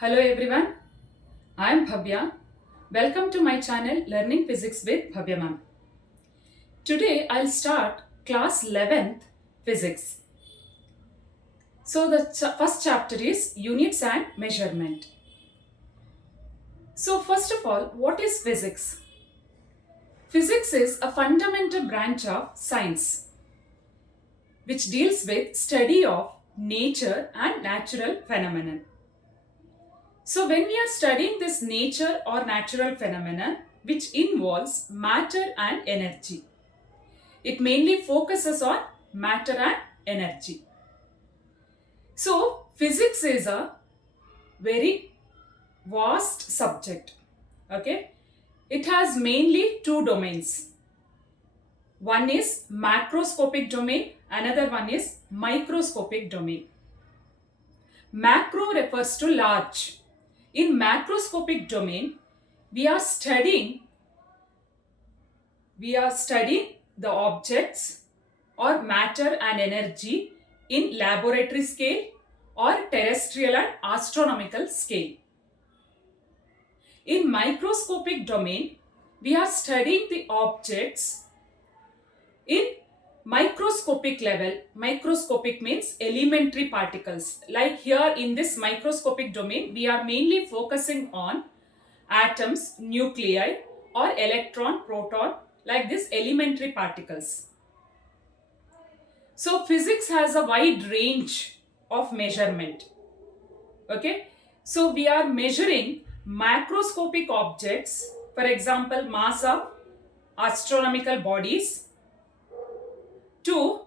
Hello everyone, I am Bhavya. Welcome to my channel Learning Physics with Bhavya Ma'am. Today I'll start class 11th Physics. So the first chapter is Units and Measurement. So first of all, what is physics? Physics is a fundamental branch of science which deals with study of nature and natural phenomena. So when we are studying this nature or natural phenomenon which involves matter and energy, it mainly focuses on matter and energy. So physics is a very vast subject. Okay, it has mainly two domains. One is macroscopic domain, another one is microscopic domain. Macro refers to large. In macroscopic domain, we are studying the objects or matter and energy in laboratory scale or terrestrial and astronomical scale. In microscopic domain, we are studying the objects in microscopic level. Microscopic means elementary particles. Like here in this microscopic domain, we are mainly focusing on atoms, nuclei or electron, proton, like this elementary particles. So physics has a wide range of measurement. Okay, so we are measuring macroscopic objects, for example mass of astronomical bodies, to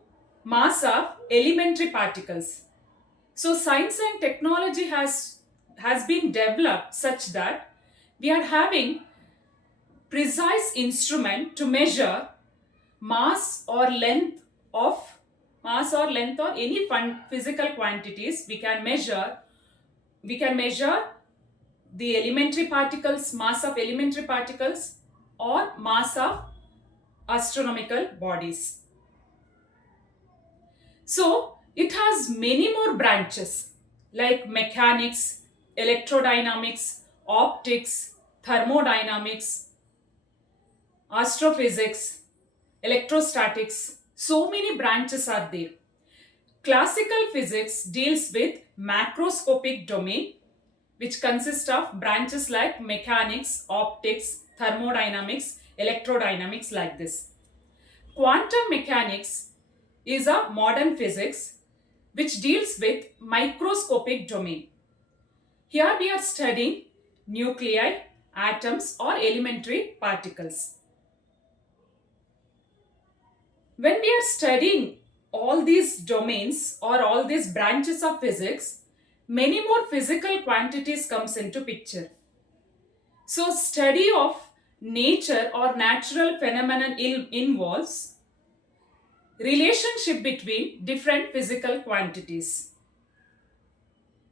mass of elementary particles. So science and technology has been developed such that we are having precise instrument to measure mass or length or any physical quantities. We can measure the elementary particles, mass of elementary particles or mass of astronomical bodies. So it has many more branches like mechanics, electrodynamics, optics, thermodynamics, astrophysics, electrostatics. So many branches are there. Classical physics deals with macroscopic domain, which consists of branches like mechanics, optics, thermodynamics, electrodynamics, like this. Quantum mechanics is a modern physics which deals with microscopic domain. Here we are studying nuclei, atoms or elementary particles. When we are studying all these domains or all these branches of physics, many more physical quantities comes into picture. So study of nature or natural phenomenon involves relationship between different physical quantities.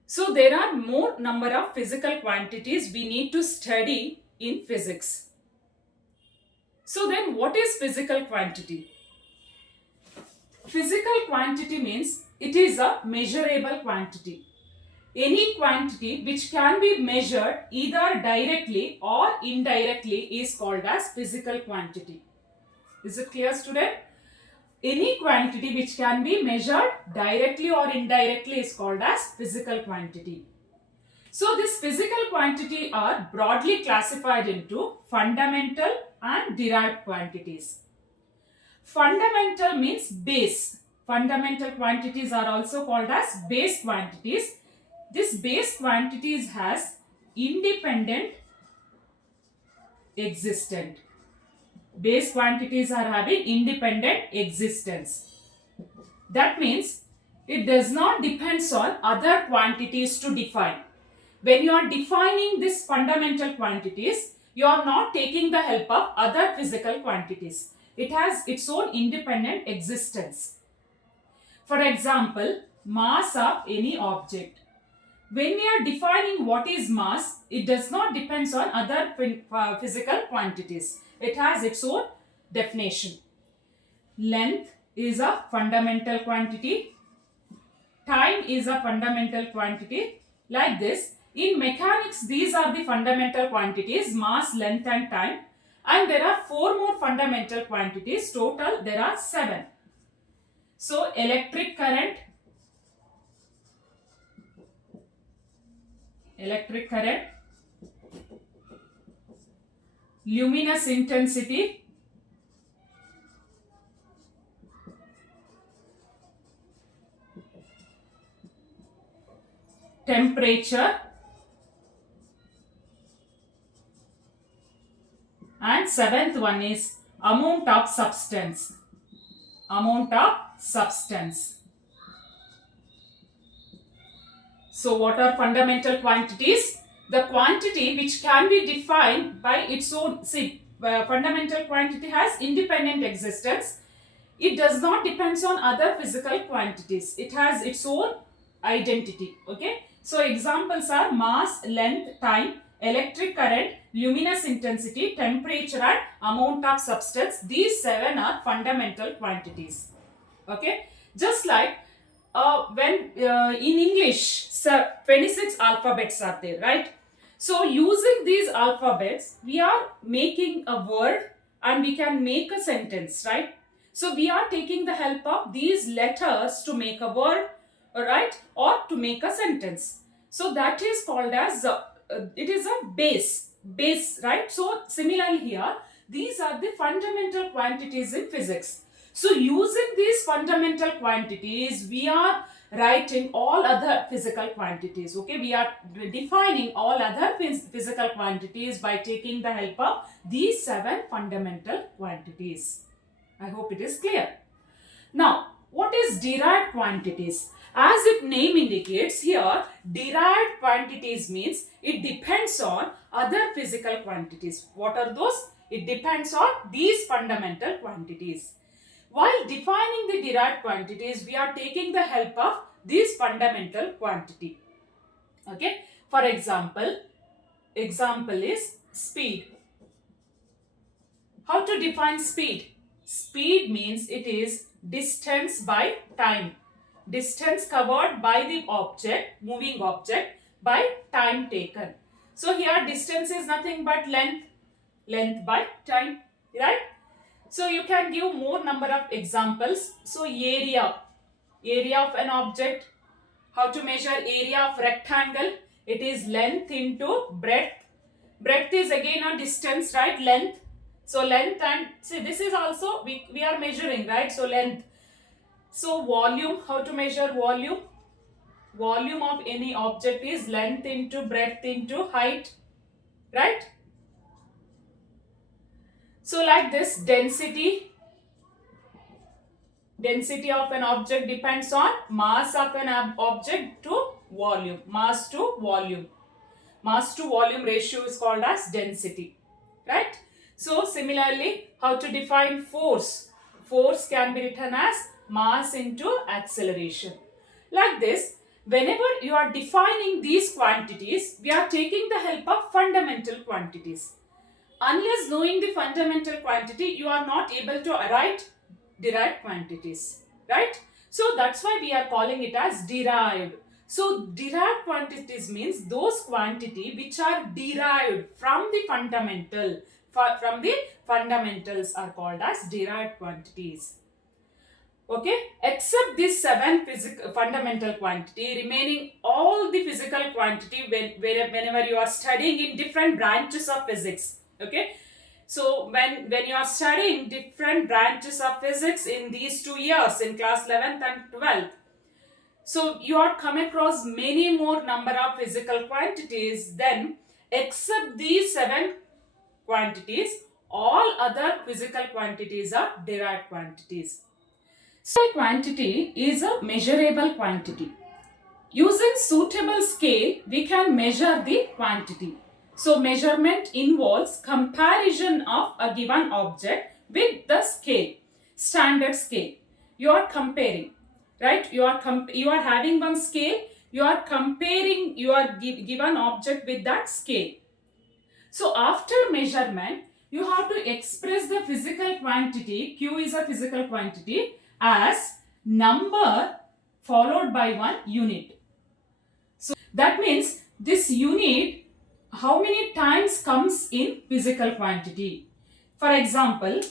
So there are more number of physical quantities we need to study in physics. So then what is physical quantity? Physical quantity means it is a measurable quantity. Any quantity which can be measured either directly or indirectly is called as physical quantity. Is it clear, student? Any quantity which can be measured directly or indirectly is called as physical quantity. So this physical quantity are broadly classified into fundamental and derived quantities. Fundamental means base. Fundamental quantities are also called as base quantities. This base quantities has independent existent. Base quantities are having independent existence. That means it does not depend on other quantities to define. When you are defining these fundamental quantities, you are not taking the help of other physical quantities. It has its own independent existence. For example, mass of any object. When we are defining what is mass, it does not depend on other physical quantities. It has its own definition. Length is a fundamental quantity. Time is a fundamental quantity. Like this, In mechanics, these are the fundamental quantities: mass, length and time. And there are 4 more fundamental quantities. Total, there are 7. So, electric current, luminous intensity, temperature, and 7th one is amount of substance. So what are fundamental quantities? The quantity which can be defined by its own. See, fundamental quantity has independent existence. It does not depend on other physical quantities. It has its own identity. Okay. So examples are mass, length, time, electric current, luminous intensity, temperature and amount of substance. These 7 are fundamental quantities. Okay. Just like when in English, 26 alphabets are there, right? So using these alphabets, we are making a word and we can make a sentence, right? So we are taking the help of these letters to make a word, right? Or to make a sentence. So that is called as, it is a base, right? So similarly here, these are the fundamental quantities in physics. So using these fundamental quantities, we are writing all other physical quantities. Okay, we are defining all other physical quantities by taking the help of these 7 fundamental quantities. I hope it is clear. Now, what is derived quantities? As its name indicates here, derived quantities means it depends on other physical quantities. What are those? It depends on these fundamental quantities. While defining the derived quantities, we are taking the help of these fundamental quantity. Okay. For example is speed. How to define speed? Speed means it is distance by time. Distance covered by the object, moving object, by time taken. So here distance is nothing but length by time, right? So you can give more number of examples. So area of an object. How to measure area of rectangle? It is length into breadth. Breadth is again a distance, right? Length. So length, and see this is also we are measuring, right? So length. So volume, how to measure volume? Volume of any object is length into breadth into height, right? So like this, density of an object depends on mass of an object to volume. Mass to volume ratio is called as density, right? So similarly, how to define force? Force can be written as mass into acceleration. Like this, whenever you are defining these quantities, we are taking the help of fundamental quantities. Unless knowing the fundamental quantity, you are not able to write derived quantities, right? So that's why we are calling it as derived. So derived quantities means those quantity which are derived from the fundamentals are called as derived quantities. Okay, except these 7 fundamental quantity, remaining all the physical quantity whenever you are studying in different branches of physics. Okay, so when you are studying different branches of physics in these 2 years, in class 11th and 12th, so you are come across many more number of physical quantities. Then except these 7 quantities, all other physical quantities are derived quantities. So a quantity is a measurable quantity. Using suitable scale, we can measure the quantity. So measurement involves comparison of a given object with the scale, standard scale. You are comparing, right? You are having one scale, you are comparing your given object with that scale. So after measurement, you have to express the physical quantity, Q is a physical quantity, as number followed by one unit. So that means this unit, how many times comes in physical quantity. For example,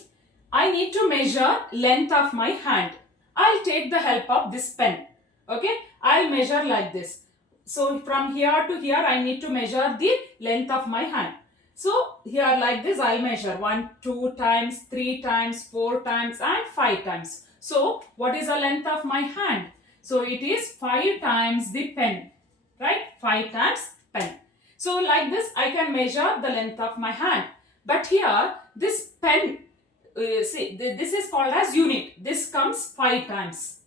I need to measure length of my hand. I'll take the help of this pen. Okay, I'll measure like this. So from here to here I need to measure the length of my hand. So here like this I'll measure 1, 2 times, 3 times, 4 times and 5 times. So what is the length of my hand? So it is 5 times the pen, right? 5 times pen. So like this I can measure the length of my hand. But here this pen, see this is called as unit. This comes 5 times,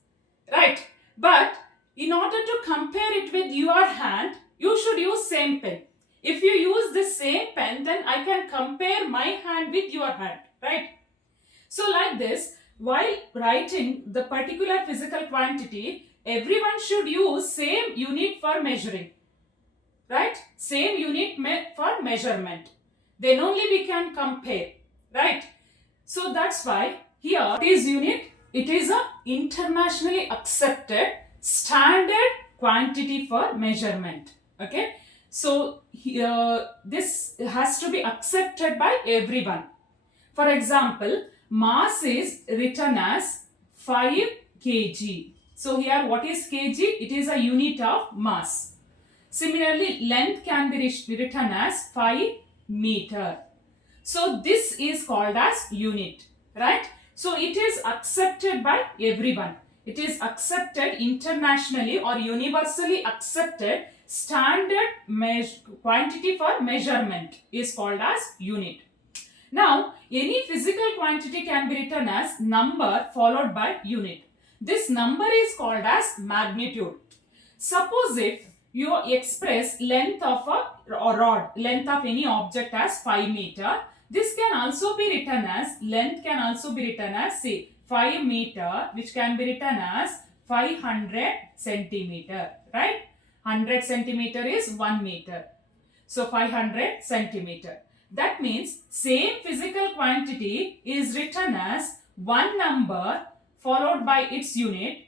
right? But in order to compare it with your hand, you should use same pen. If you use the same pen, then I can compare my hand with your hand, right? So like this, while writing the particular physical quantity, everyone should use same unit for measuring, right? Same unit for measurement. Then only we can compare, right? So that's why here it is unit. It is a internationally accepted standard quantity for measurement. Okay. So here this has to be accepted by everyone. For example, mass is written as 5 kg. So here what is kg? It is a unit of mass. Similarly, length can be written as 5 meter. So this is called as unit, right? So it is accepted by everyone. It is accepted internationally or universally accepted standard quantity for measurement is called as unit. Now, any physical quantity can be written as number followed by unit. This number is called as magnitude. Suppose if you express length of a rod, length of any object as 5 meter, this can also be written as, length can also be written as, say, 5 meter, which can be written as 500 centimeter, right? 100 centimeter is 1 meter. So 500 centimeter. That means same physical quantity is written as one number followed by its unit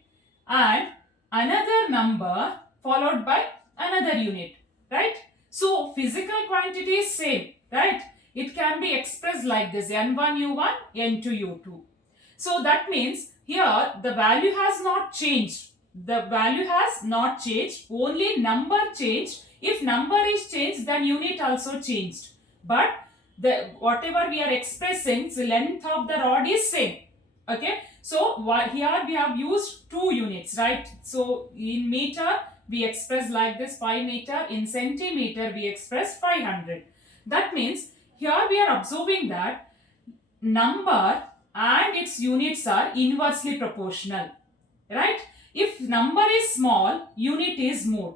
and another number followed by another unit, right? So physical quantity is same, right? It can be expressed like this, N1U1, N2U2. So that means here the value has not changed. The value has not changed, only number changed. If number is changed, then unit also changed. But the whatever we are expressing, the length of the rod is same. Okay. So here we have used 2 units, right? So in meter we express like this 5 meter. In centimeter we express 500. That means here we are observing that number and its units are inversely proportional, right? If number is small, unit is more.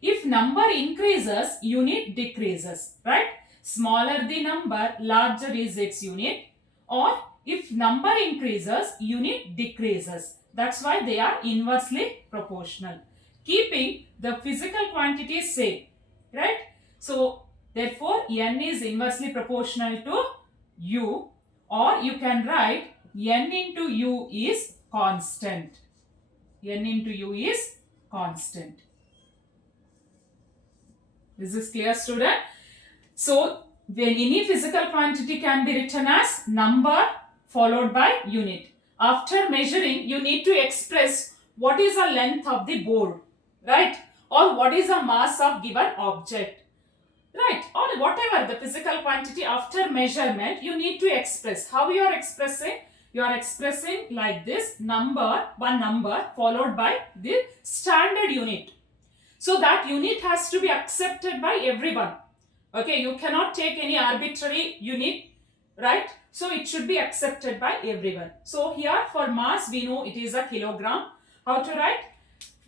If number increases, unit decreases, right? Smaller the number, larger is its unit. Or if number increases, unit decreases. That's why they are inversely proportional. Keeping the physical quantity same, right? So therefore, n is inversely proportional to u, or you can write n into u is constant. N into u is constant. Is this clear, student? So when any physical quantity can be written as number followed by unit. After measuring, you need to express what is the length of the board, right? Or what is the mass of given object, right? Or whatever the physical quantity after measurement, you need to express. How you are expressing? You are expressing like this, number, one number followed by the standard unit. So that unit has to be accepted by everyone. Okay, you cannot take any arbitrary unit, right? So it should be accepted by everyone. So here for mass, we know it is a kilogram. How to write?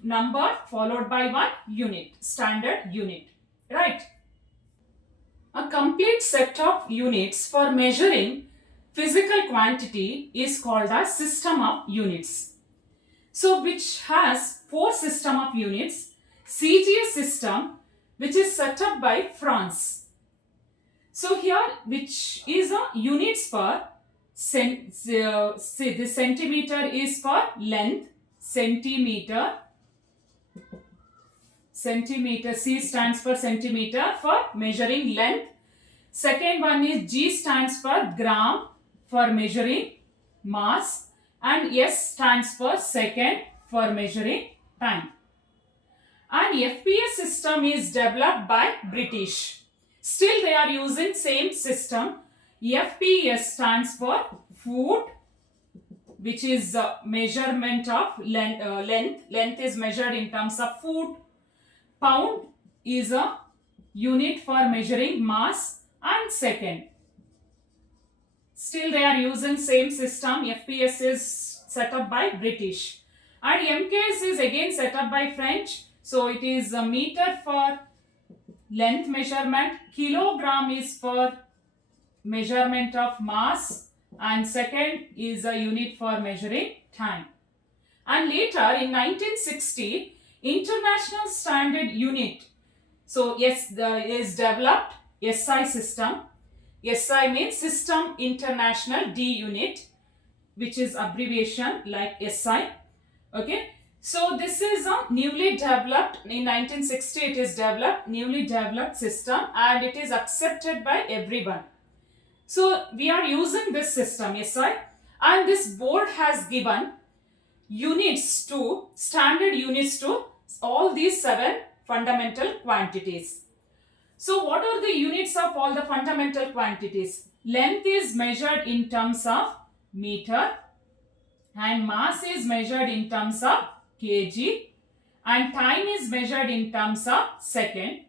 Number followed by one unit, standard unit, right? A complete set of units for measuring physical quantity is called a system of units. So which has 4 system of units. CGS system, which is set up by France. So here, which is a units for say the centimeter is for length, centimeter centimeter. C stands for centimeter for measuring length. Second one is G stands for gram for measuring mass, and S stands for second for measuring time. And FPS system is developed by British. Still they are using same system. FPS stands for foot, which is measurement of length. Length is measured in terms of foot. Pound is a unit for measuring mass, and second. Still they are using same system. FPS is set up by British. And MKS is again set up by French. So it is a meter for length measurement. Kilogram is for measurement of mass, and second is a unit for measuring time. And later in 1960, International Standard Unit. So yes, is developed SI system. SI means System International D Unit, which is abbreviation like SI. Okay. So this is a newly developed, in 1960 it is developed, newly developed system, and it is accepted by everyone. So we are using this system SI, and this board has given units to, standard units to all these 7 fundamental quantities. So what are the units of all the fundamental quantities? Length is measured in terms of meter, and mass is measured in terms of kg, and time is measured in terms of second.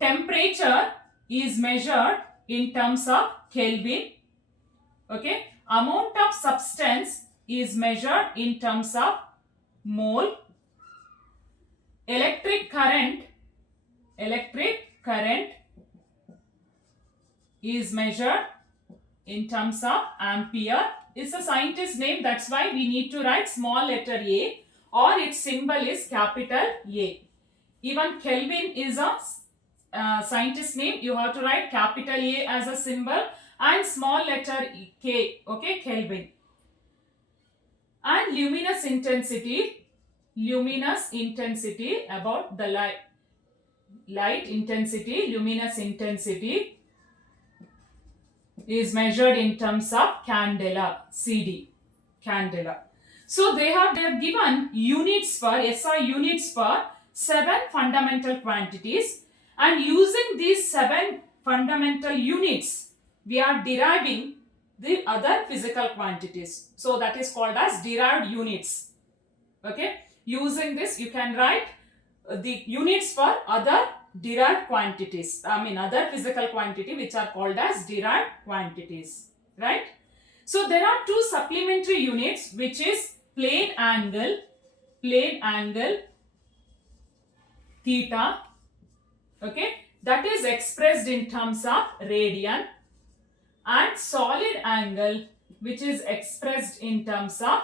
Temperature is measured in terms of Kelvin. Okay. Amount of substance is measured in terms of mole. Electric current is measured in terms of ampere. It's a scientist name, that's why we need to write small letter A, or its symbol is capital A. Even Kelvin is a scientist name, you have to write capital A as a symbol and small letter K, okay, Kelvin. And luminous intensity about the light intensity, luminous intensity is measured in terms of candela, CD, candela. So they have given units for, SI units for 7 fundamental quantities, and using these 7 fundamental units, we are deriving the other physical quantities. So that is called as derived units. Okay. Using this, you can write the units for other derived quantities. Other physical quantity which are called as derived quantities. Right. So there are 2 supplementary units, which is plane angle theta. Okay. That is expressed in terms of radian, and solid angle, which is expressed in terms of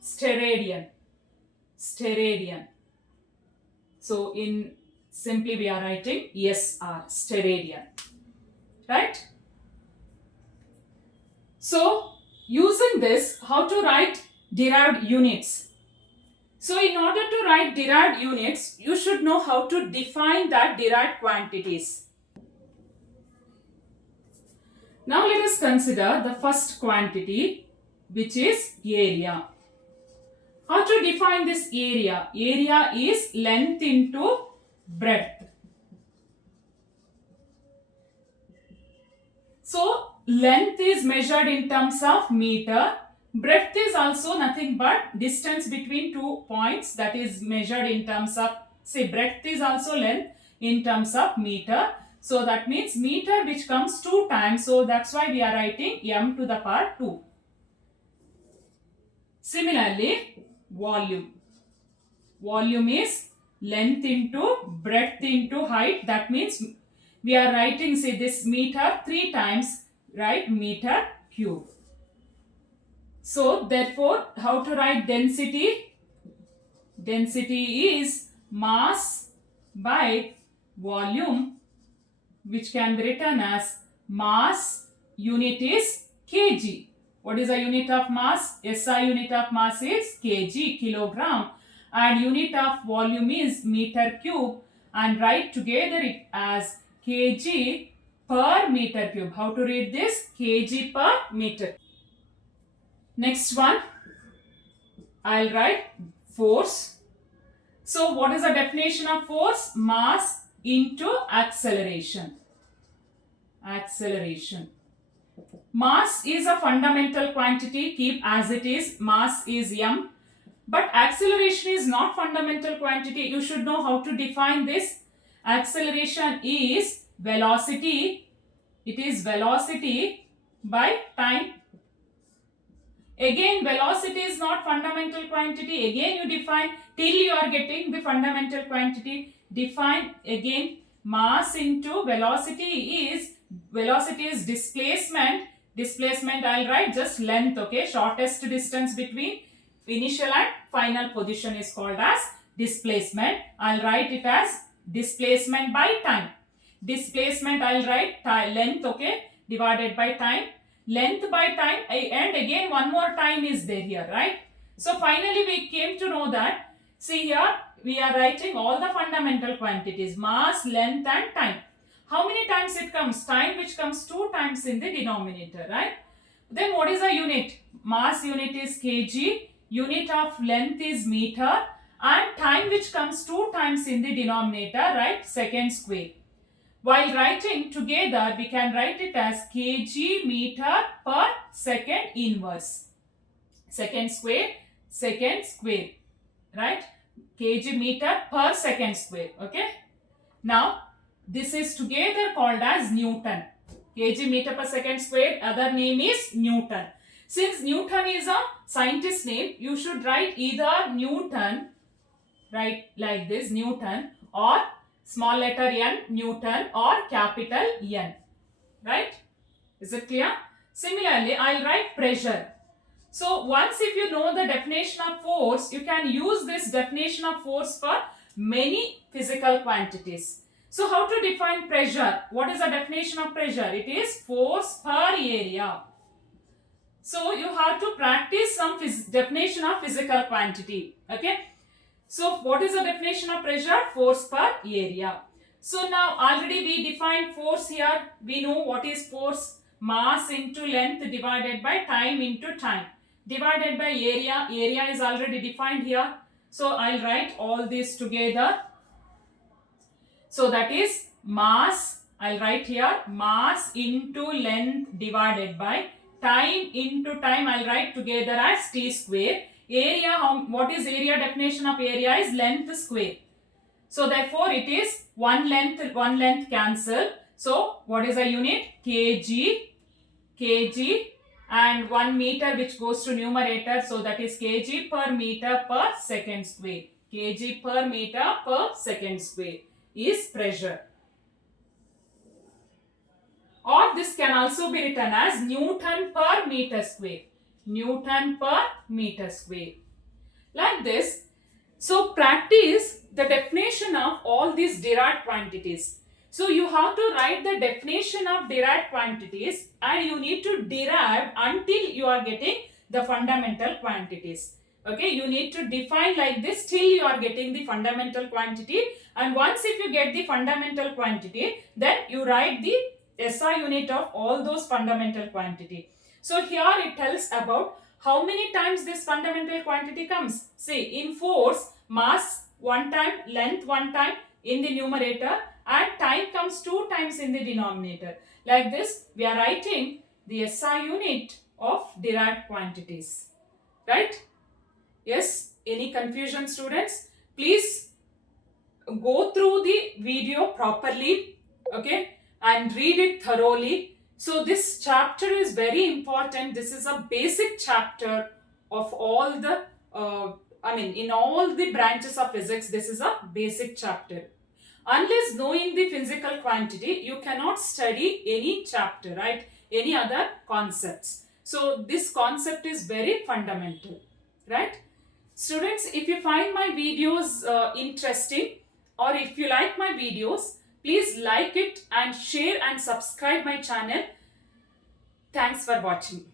steradian. So in simply we are writing SR, steradian. Right? So using this, how to write derived units? So in order to write derived units, you should know how to define that derived quantities. Now let us consider the first quantity, which is area. How to define this area? Area is length into breadth. So length is measured in terms of meter. Breadth is also nothing but distance between 2 points, that is measured in terms of, say, breadth is also length in terms of meter. So that means meter, which comes 2 times. So that's why we are writing m to the power 2. Similarly, volume. Volume is length into breadth into height. That means we are writing, say, this meter 3 times, right? Meter cube. So therefore, how to write density? Density is mass by volume, which can be written as mass, unit is kg. What is the unit of mass? SI unit of mass is kg, kilogram. and unit of volume is meter cube, and write together it as kg per meter cube. How to read this? Kg per meter. Next one, I'll write force. So what is the definition of force? Mass into acceleration. Acceleration. Mass is a fundamental quantity. Keep as it is. Mass is m. But acceleration is not fundamental quantity. You should know how to define this. Acceleration is velocity. It is velocity by time. Again, velocity is not fundamental quantity. Again, you define till you are getting the fundamental quantity. Define again. Mass into velocity is displacement. Displacement I'll write just length, okay? Shortest distance between initial and final position is called as displacement. I'll write it as displacement by time. Displacement I'll write length, okay? Divided by time. Length by time, and again one more time is there here, right? So finally we came to know that, see here we are writing all the fundamental quantities, mass, length and time. How many times it comes? Time, which comes 2 times in the denominator, right? Then what is the unit? Mass unit is kg, unit of length is meter, and time, which comes 2 times in the denominator, right? Second square. While writing together, we can write it as kg meter per second inverse. Second square, right? Kg meter per second square, okay? Now, this is together called as Newton. Kg meter per second square, other name is Newton. Since Newton is a scientist name, you should write either Newton, right, like this, Newton, or small letter n, Newton, or capital N, right? Is it clear? Similarly, I'll write pressure. So once if you know the definition of force, you can use this definition of force for many physical quantities. So how to define pressure? What is the definition of pressure? It is force per area. So you have to practice some definition of physical quantity, okay? So what is the definition of pressure? Force per area. So now already we defined force here. We know what is force. Mass into length divided by time into time. Divided by area. Area is already defined here. So I'll write all this together. So that is mass. I'll write here mass into length divided by time into time. I'll write together as t square. Area, what is area? Definition of area is length square. So therefore it is one length cancel. So what is the unit? kg, and 1 meter which goes to numerator. So that is kg per meter per second square. Kg per meter per second square is pressure. Or this can also be written as Newton per meter square. Newton per meter square. Like this. So practice the definition of all these derived quantities. So you have to write the definition of derived quantities, and you need to derive until you are getting the fundamental quantities. Okay, you need to define like this till you are getting the fundamental quantity, and once if you get the fundamental quantity, then you write the SI unit of all those fundamental quantity. So here it tells about how many times this fundamental quantity comes. See, in force, mass 1 time, length 1 time in the numerator, and time comes 2 times in the denominator. Like this, we are writing the SI unit of derived quantities. Right? Yes, any confusion, students? Please go through the video properly, okay, and read it thoroughly. So this chapter is very important. This is a basic chapter of all the, in all the branches of physics, this is a basic chapter. Unless knowing the physical quantity, you cannot study any chapter, right? Any other concepts. So this concept is very fundamental, right? Students, if you find my videos interesting, or if you like my videos, please like it and share and subscribe my channel. Thanks for watching.